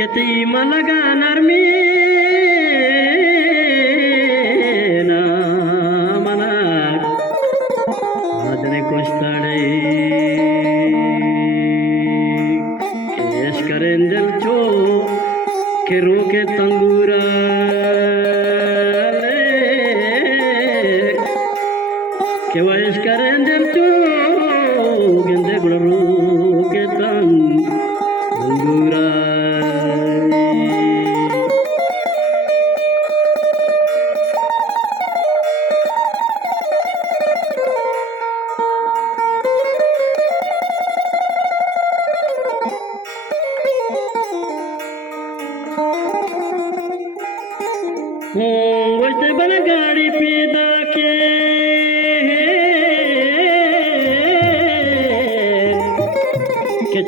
Keti malaga narmina manak adne kostare kesh karen del cho ke roke tangura ke wais karen del cho gende gulu ke tangura वैसे बन गाड़ी पैदा के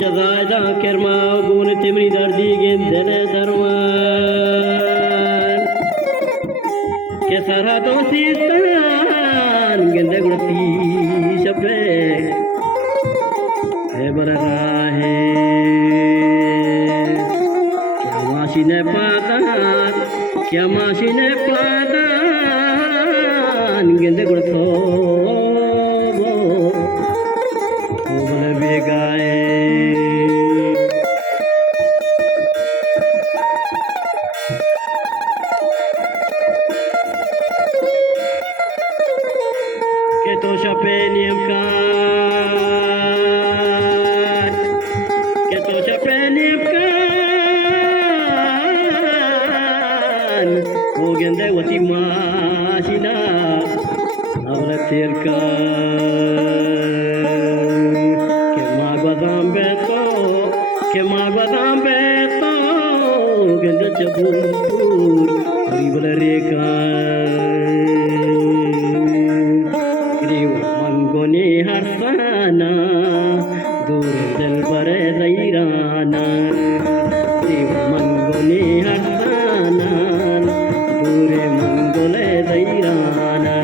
चजादा केरमा गुन तिमरी दर्दी गेंदने दरमान के सारा दोस्तान गेंदे गुड़ती शब्दे है बरा है क्या माशीने पातान क्या माशीने पातान गेंदे गुड़तो वो बड़े बेगाए que to chapeniam kan que to chapeniam kan o gende wati masina avla terka que magwadam beto gende chabur ribla reka mangoni harsana dur dil bare zairana mangoni harsana dure mangole zairana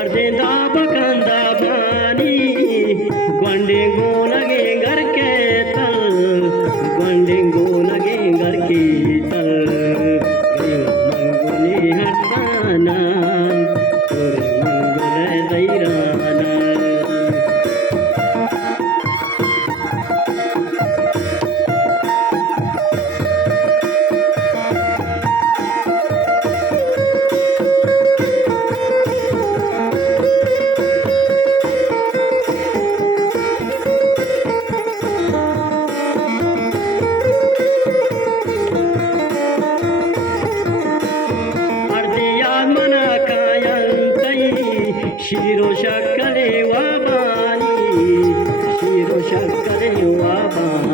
ardenda bakanda Gwandingo lage घर के तल Gwandingo lage घर के तल मंगोनी हटाना तोरे मंगोले दैराना Shiro shakale wabani, shiro shakale wabani.